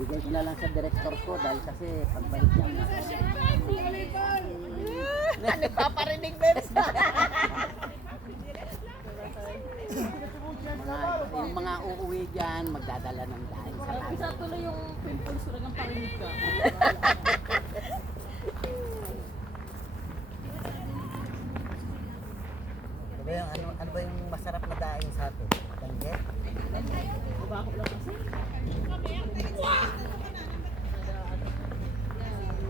Bigay ko na lang sa director ko dahil kasi pagbalik niya. Nagpaparinig din sa... Yung mga uuwi dyan, magdadala ng dahil sa lahat. Isa tuloy yung pimples ko ng parinig ka. Ano ba yung masarap na daing sa atin? Tangge? Bako lang kasi.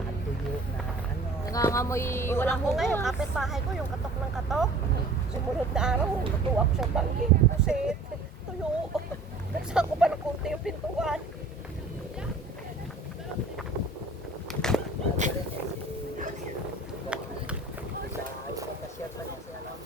At tuyo na ano? Nangangamoy, walang ko ngayon, kapit-bahay ko, yung katok ng katok. Sumunod na araw, natuwa ko sa bangke. Kasi tuyo. Nagsan ko pa ng kunti yung pintuan. Sa kasyat pa niya siya lang.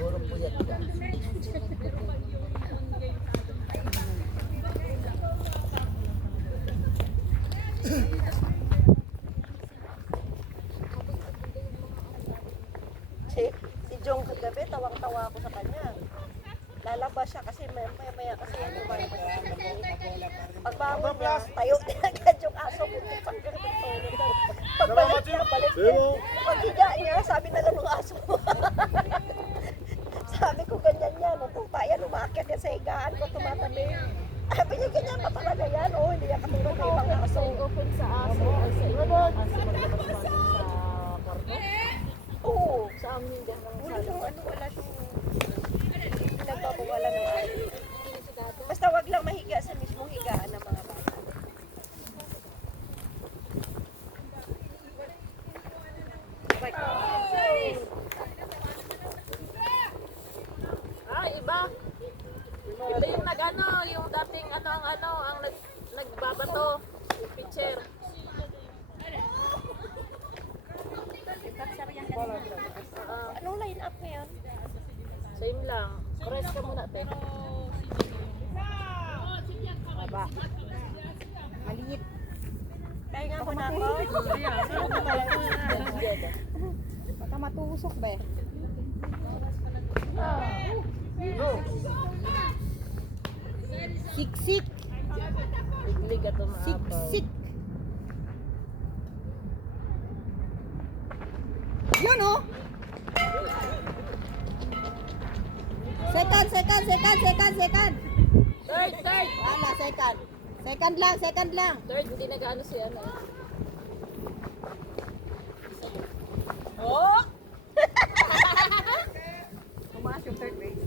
Siguro puyat ka. Si Jong kagabi, tawang-tawa ako sa kanya. Lalabas siya kasi maya kasi pagbabot niya, tayo din agad yung aso. Pagbalik niya, balik niya. Paghiga niya, sabi na lang ng aso. Sabi ko ganyan yan, tuta yan, umakit yan sa higaan ko, tumatabi. Sabi niya ganyan pa talaga yan, oh, hindi yan katulad ng ibang aso. Open sa aso. Ay sa iyo. Sa kwarto. Oo. Sa amin din lang Wala siyang ano, wala siyang pinagbabawalan ng aso. Basta wag lang mahiga sa mismong higaan ng mga bata. Ah, iba. Ito yung nag-ano, yung dating ang nagbabato. Yung pitcher. Anong line up ngayon? Same lang. Press ka muna, te. Baba. Maliit. Kaya nga muna ako. Baka matusok ba eh. Siksik. Liglig ato na. Siksik. Yun oh. Second. Third. Wala, second. Second lang. Third, hindi nag-ano si ano. Oh! Tumaas yung third base.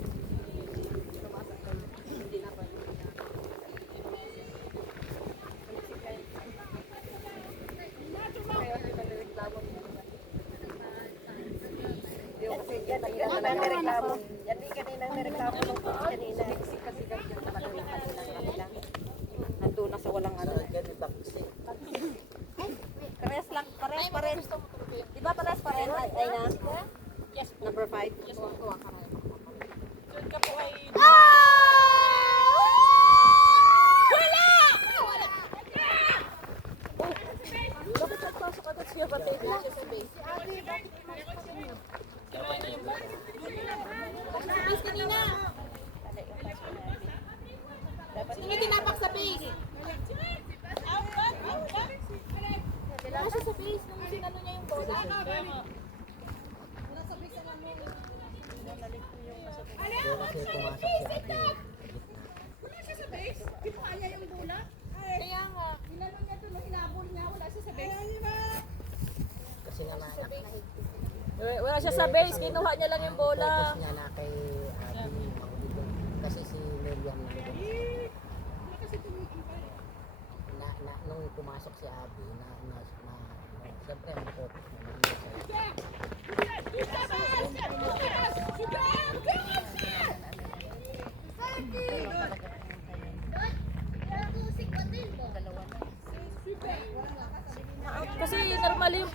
Yan din kanina nireklamo ng coach kanina. Kasi ganyan talaga yung kanila. Nandun na sa walang ano. Pares lang, pares. Di ba pares? Ay na? Yes. Number 5. Yes, kuha ka rin. Third ka po ay... Bakit nagpasok agad siya ba tayo siya sa base? Base kanina. Sino tinapak sa base? Wala siya sa base nung sinano niya yung bola. Kasi pumasok si ate. Wala siya sa base? Di ba kaya yung bola? Kaya nga. Inano niya ito, nung hinabol niya, wala siya sa base. Di ba? Kasi nga Wala siya sa base, kinuha niya lang yung bola. focus niya na kay Abby mahuli doon. Kasi si Miriam nandun. Nung pumasok si Abby, siyempre ang focus na nandun siya.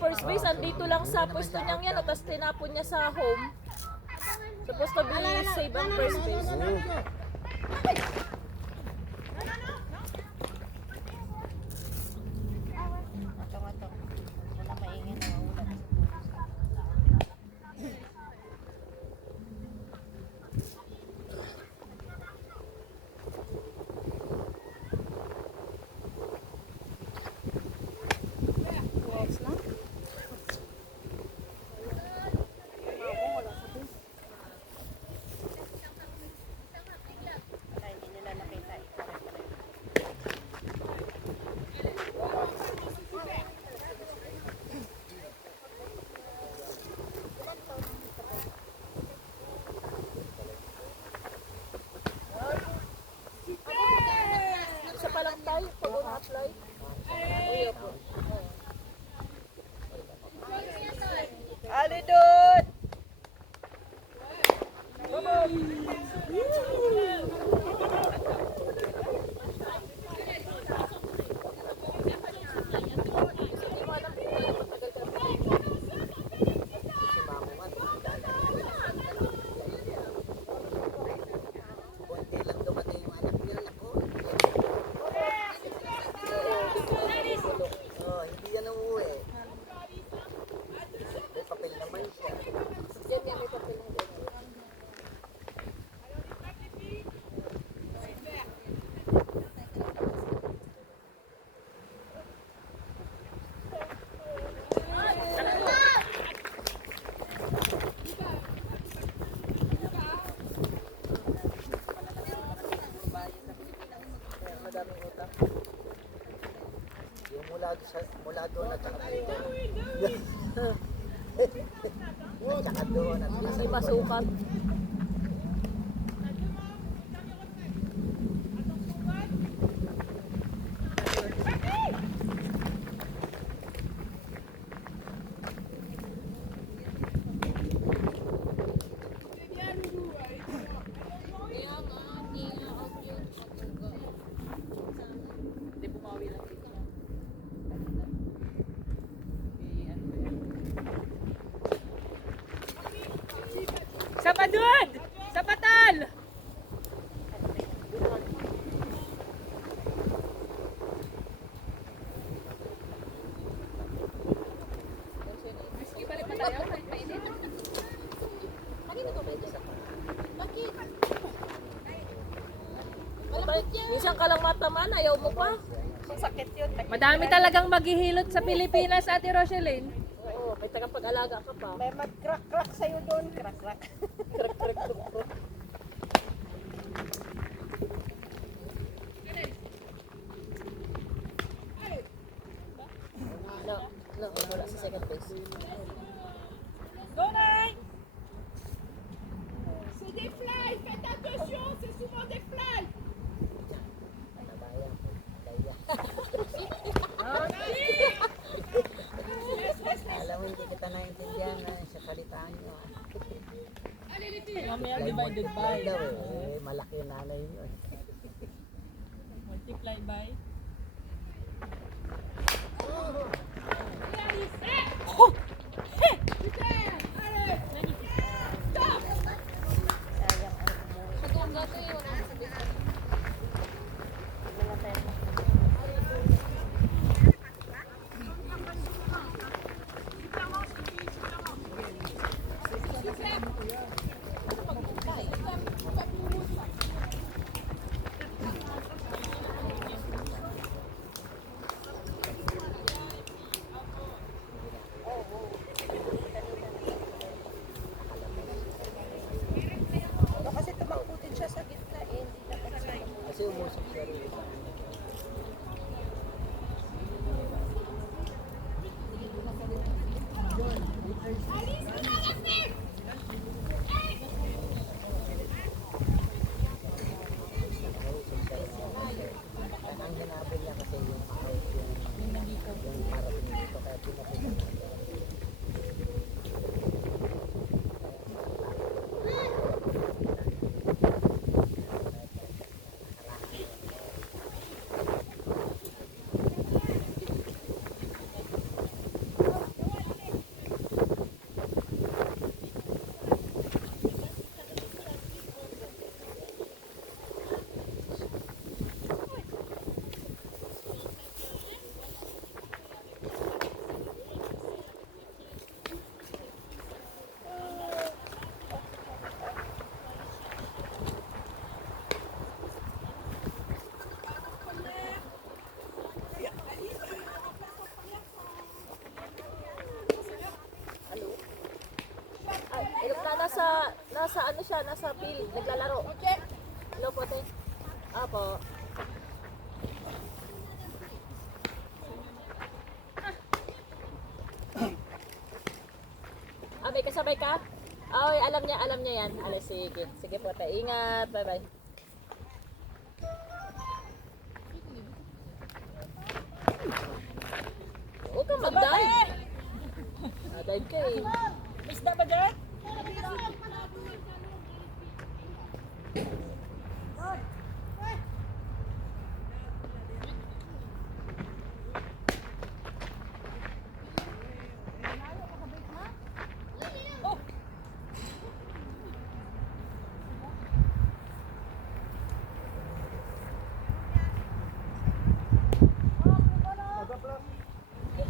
first base, andito lang sa pwesto niyang yan, tapos tinapon niya sa home. Supposed to be save ang first base. Wala maingay na maulan. Wala, hindi nila nakita. Isa pa lang tayo, pag apply. Ali doon! Konti lang dumating yung anak niya, nako. Oh, hindi yan uuwi. May papel naman siya. Yan yan, may papel na ganyan. Madaming utang. Yung mula doon at saka dito. At saka doon at Hindi masukat. Hindi bumawi lang dito. Sapadud! Sapatal! Ibalik pa tayo. Mainit. Minsan ka lang matamaan, ayaw mo pa. Sakit yun. Madami talagang maghihilot sa Pilipinas, Ate Rocheline. Oo, may tagapag-alaga ka pa. May mag-crack-crack sa'yo doon. Crack-crack. No, wala sa second base. Donay! C'est des fly! Faites attention, c'est souvent des fly! alam mo, hindi kita naintindihan na sa salitaan nyo. Mamaya Divided by. Daw, malaki yung nanay nyo. multiply by. Kasi tumakbutin siya sa gitna eh. Hindi dapat sa'yo. Kasi umusok siya rin. Ang hinabi niya kasi yung out yung parating dito kaya pinapunta niya. nasa ano siya, nasa field, naglalaro. Hello po, te. Apo. May kasabay ka? Ay, alam niya yan. Sige. Sige po, te. Ingat. Bye-bye. Huwag kang mag-dive. Na-dive ka eh. Isda ba dyan?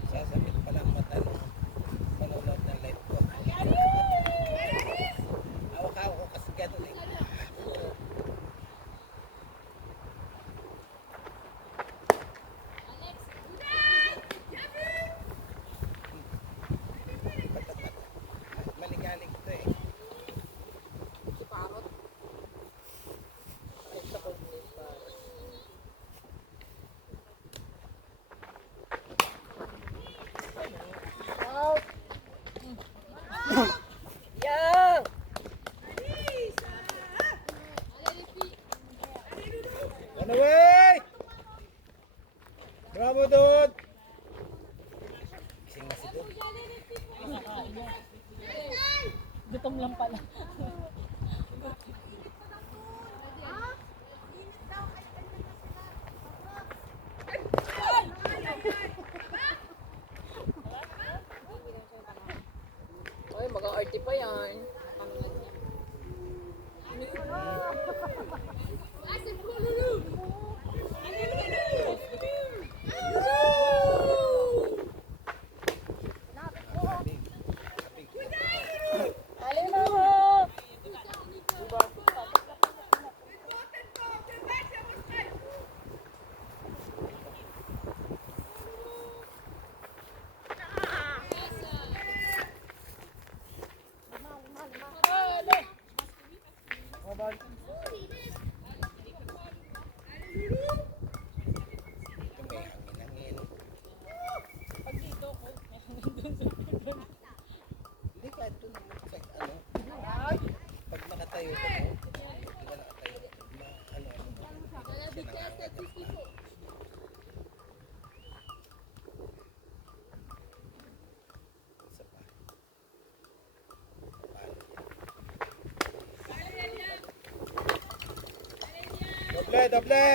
Sasabit pa lang mata nung manonood ng live ko. Awak-awak ko kasi gano'n eh. Maligalig to eh. Si Parot. Ay, sa Parot. Yang! Run away! Bravo, dude! Gising na si dude. Gutom lang pala. Ay, mag-aarty pa yan. Alin na mo! May hangin-hangin. Hindi kahit doon sa ano. Pag nakatayo ka mo, hindi ka nakatayo. Siya nangangagat. Isa pa. Doble, doble!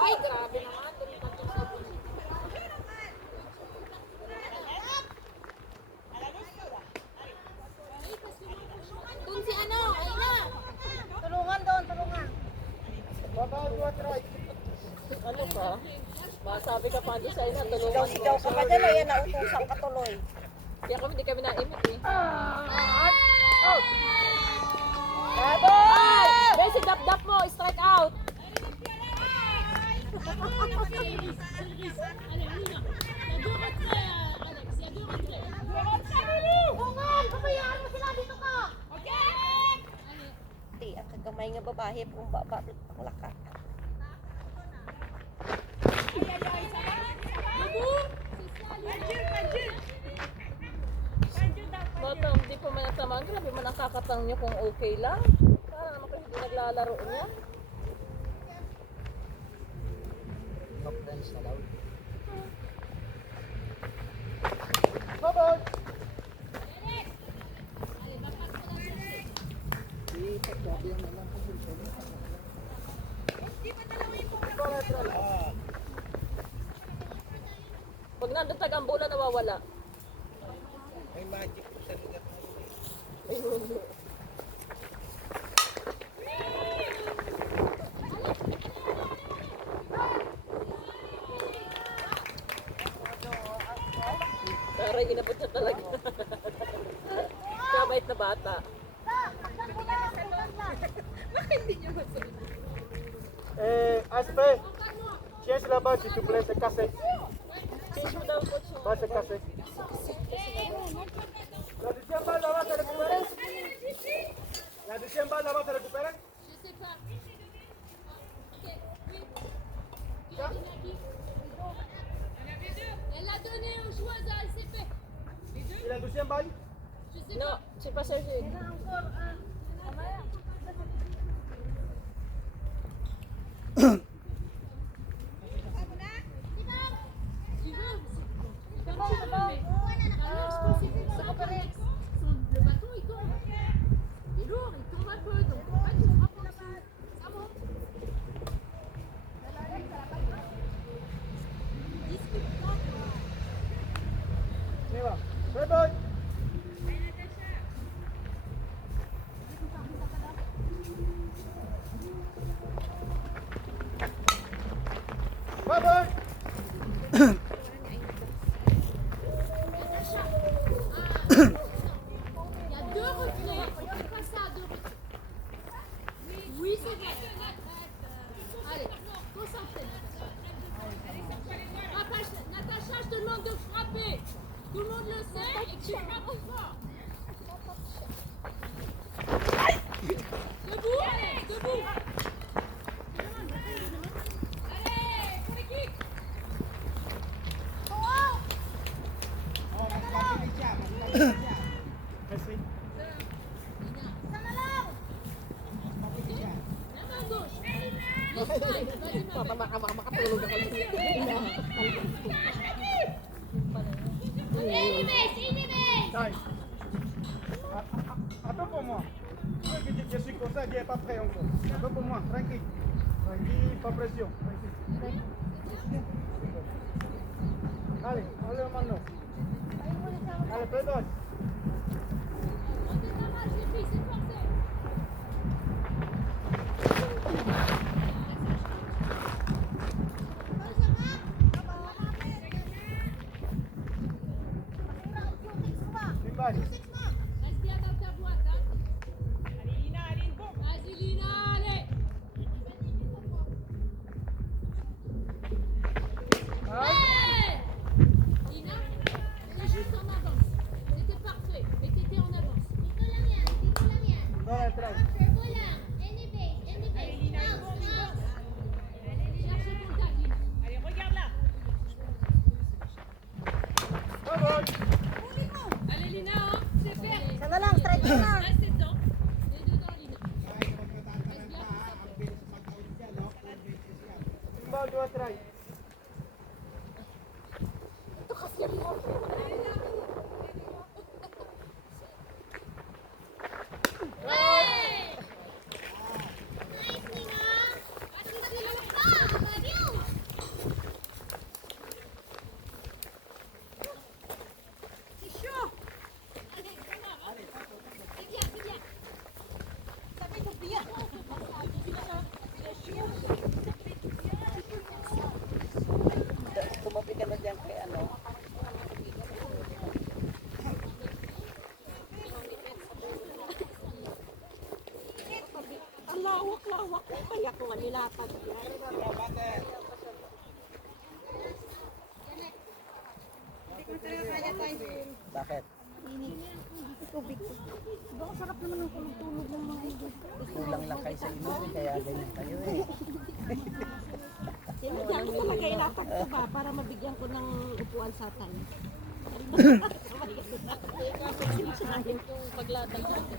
Ay, grabe naman. Tumitantok sa bunso. Doon si ano, ayun na. Tulungan doon, tulungan. Ano ka? Masabi ka pa doon sa ina, tulungan mo. Sigaw ka pa dyan, ayan, nautusan ka tuloy. Kaya kami hindi kami naimik eh. Bravo! Basic dap-dap mo, strike out. Di, ang kagamay nga babae, kung baba, ang lakas. bata, hindi pa man natamaan. Grabe man ang kakatang nyo kung okay lang. Para naman kayo hindi naglalaro niya. No friends allowed. Pag nandun tagang bola, nawawala. May magic po sa lugar na yun. Ay, hindi. Taray, inabot siya talaga. Kabait na bata. Aspect, change là-bas s'il te plaît, c'est cassé. Change mo daw, coach. Bah, c'est cassé. La deuxième balle là-bas, c'est récupéré. La deuxième balle là-bas, c'est récupéré. Je sais pas. Elle a donné aux joueuses à LCP. Et la deuxième balle? Je sais No, c'est pas Sergio. Tu veux c'est comme tu veux, mais alors je pense que c'est pas correct. Le bâton il tombe. Il est lourd, il tombe un peu, donc en fait il frappe en dessous. Ça monte. On y va. C'est bon. Pas bon. Il y a deux replays, on peut passer à deux replays. Oui, c'est vrai. Allez, concentrez. Natacha, je te demande de frapper. Tout le monde le sait et tu frappes fort. Debout, allez, debout. Allez, pour l'équipe. Merci. La main gauche. Vas-y, ma belle. Taille. Attends pour moi. Je suis comme ça, je n'ai pas prêt encore. Attends pour moi, tranquille. Tranquille, pas pression. Tranquille. Allez, allez maintenant. Allez, fais-toi. Montez ta main, j'ai pris, c'est forcé. Une balle. Reste bien dans ta boîte, hein. Allez, Lina, allez, bon. Vas-y, Lina, allez. Hey Lina, c'est juste en avance. C'était parfait, mais t'étais en avance. Dans la trace. Allez, Lina, cherche le contact, Lina. Allez, regarde là. Pas bon. Allez, Lina, hein, c'est fait. Sana lang, strike mo lang. Reste dedans. Les deux dans Lina. Reste bien concentré. Une balle, deux traces. Hey! Nice, Lina. C'est chaud. Allez, c'est bien, c'est bien. Ça fait du bien. Tumabi ka na dyan kay ano. Ang lawak-lawak. Kaya ko nga nilatag yan. Bakit? Baka sarap naman ang tulog ng mga ito. Kulang lang kayo sa inumin, kaya ganyan kayo eh. Sinadya ko talaga ilatag ko ba para mabigyan ko ng upuan sa tayo. Yung paglatag natin.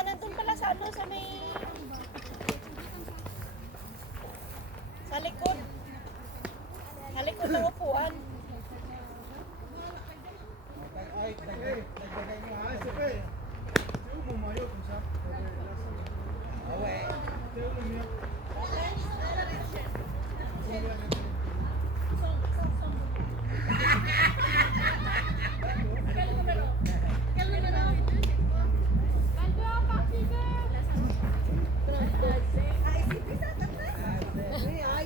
Nandun pala sa ano, sa may... Sa likod. Sa likod ng upuan. Ay, nagbagay mo ha, sige. Sa'yo bumayo kung sa. Awe. Sa'yo lumiyak.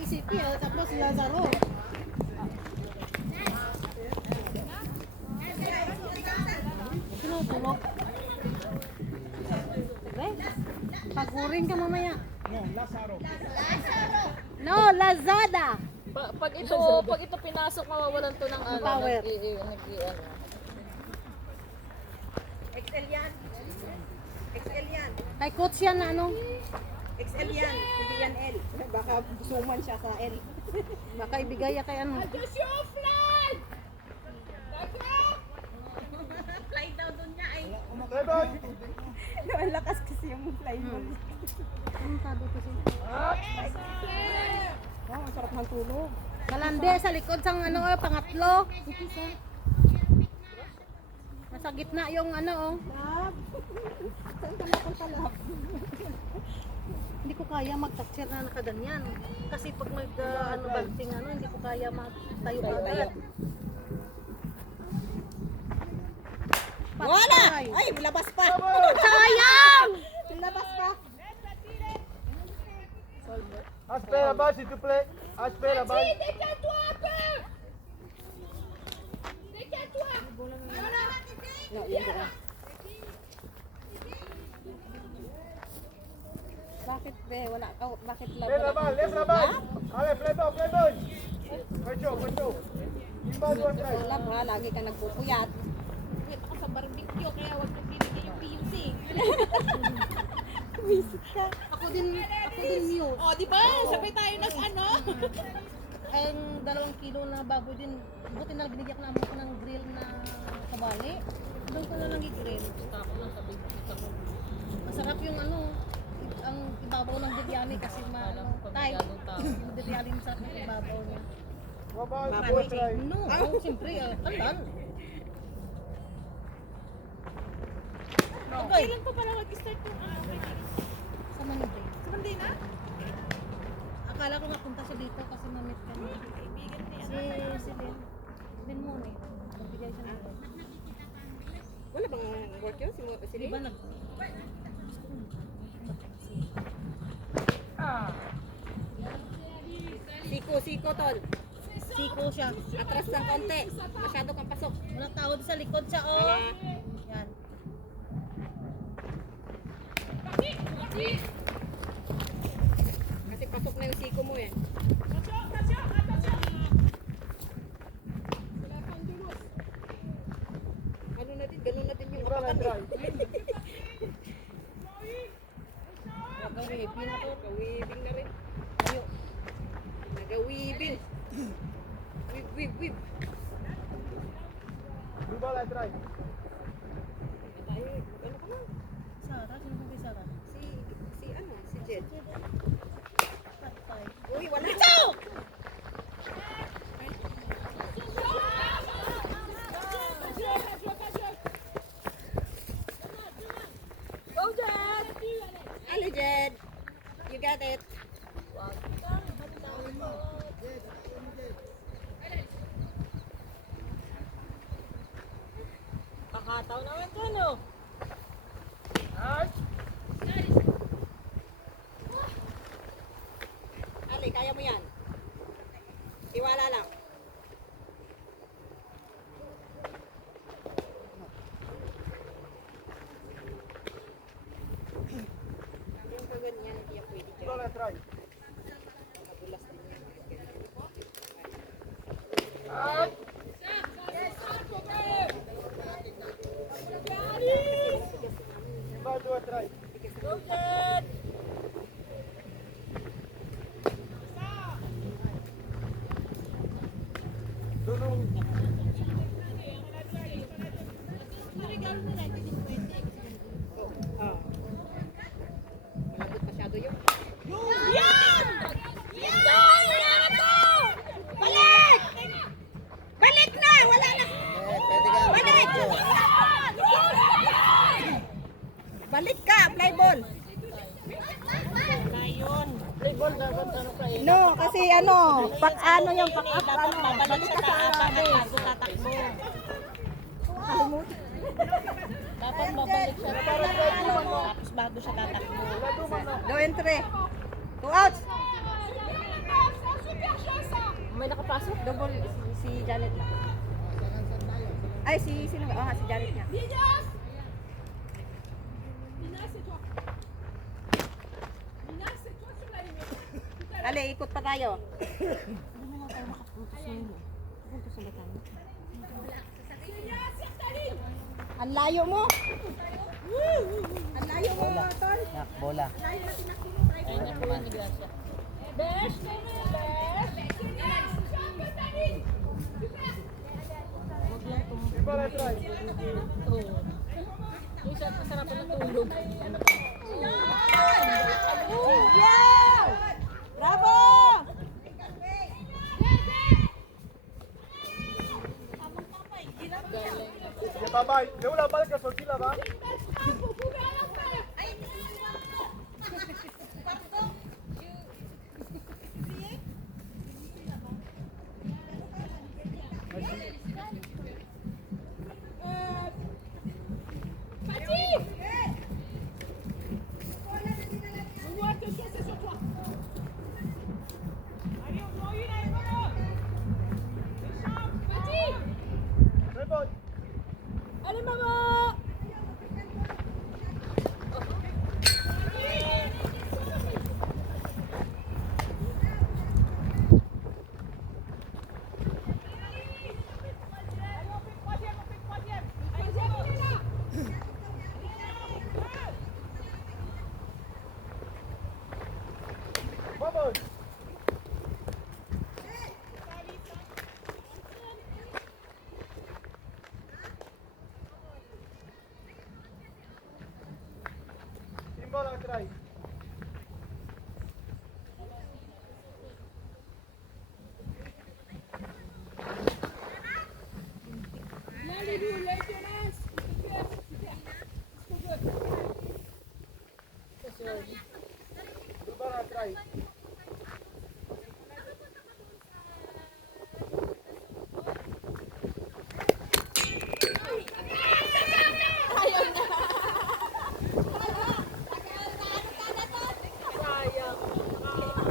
ICP, tapos Lazaro. Tinutulog. Pagurin ka mamaya. No, Lazaro. No, Lazada. Pag ito pinasok, mawawalan to ng ano. Power. Ano. XL yan. XL yan. Kay coach yan na ano, XL yan. Hindi yan L. Baka suman siya sa L. baka ibigay kay ano. Fly daw doon niya ay. Rebot! Ang lakas kasi yung fly mo. Ano sabi ko siya? Wow, ang sarap ng tulog. Kalande sa likod sang ano, pangatlo. Nasa gitna yung ano oh. Lab. Saan ka napunta, Lab? Hindi ko kaya mag-capture na nakaganyan. Kasi pag mag ano banting ano, hindi ko kaya magtayo agad. Wala! Ay, labas pa! Sayang! Labas pa! Aspect là-bas s'il te plaît. Aspect là-bas. Décale-toi un peu. Décale-toi. Bakit be? Wala ka. Bakit Laisse là-bas, laisse là-bas. Allez, play-ball. Pecho. Imba dua try. Lab ha, lagi ka nagpupuyat. Wait ako sa barbecue kaya wag mo binigay yung PUC. Ako din mute. Oh, di ba? Sabay tayo nag ano? Ang 2 kilo na baboy din. Buti na binigyan ko namin ko ng grill na kabali. Doon ko na lang i-grill. Ako lang sabi ko. Masarap yung ano, ang ibabaw ng biryani kasi Alam ko pag type. masyadong tao. Yung biryani sa ibabaw niya. Baba, dua try. No, siyempre, kandan. Okay, Kailan pa pala mag-start yung ano? sa Monday. Sa Monday na? Akala ko mapunta siya dito kasi mamit kami. Kaibigan ni Si Lynn mo eh. Magbigay siya ng Wala bang work yun? Si Di ba nag... Siko, tol. Siko siya. Atras ng konti. Masyado kang pasok. Walang tao sa likod siya, oh. Yan. Kasi pasok na yung siko mo eh. Ganun na din yung Try, apakan try. Gagawin na to. Nagawibing na rin. Ayo. Nagawibing. Wib. Dua lah try. Tayo, ano ka na? Sarah, sino kung kay Sarah? Si Jed. Patay. Uy, wala ito! Go, Jen! Ali Jed. You got it. Kakataw naman dyan, oh. Ali, kaya mo yan. Tiwala lang. Yung kaganyan, hindi yan pwede dyan. Dua lah try. Madulas din yan. balle 2 atrás. Good! Malapit masyado yun. Balik na! Wala na! Pwede ka. Balik! Balik ka! Play ball! Play ball dapat ano pa eh. No, kasi ano, pag ano yung pag up, Dapat ano, mabalik sa taapan at bago tatakbo. Dapat babalik siya para tapos bago siya tatakbo. go and three. 2 outs. May nakapasok? Double si Janet na. Ay, sino ba? Si Janet niya. Minas! Minas, c'est toi. Minas, c'est toi sur la ligne. Ale, ikot pa tayo. Minas, sur ta ligne. Ang layo mo. Ang layo mo, Tol. Nak, bola. Ayun na po ni Gracia. Besh, Besh. Minas, sur ta ligne. Balle atrás. Oo. Yung sa masarap na tulog. Yeah! Bravo! Ya papá, luego la balle que sortí la va. Vous pouvez rien faire. Fatih! Dis-moi, attention, c'est sur toi. Fatih! Très bon. Allez maman! Vamos. Une balle atrás. Là, les loups, les violences. Super, super. Ce qu'on veut. Deux balles atrás. Sayang.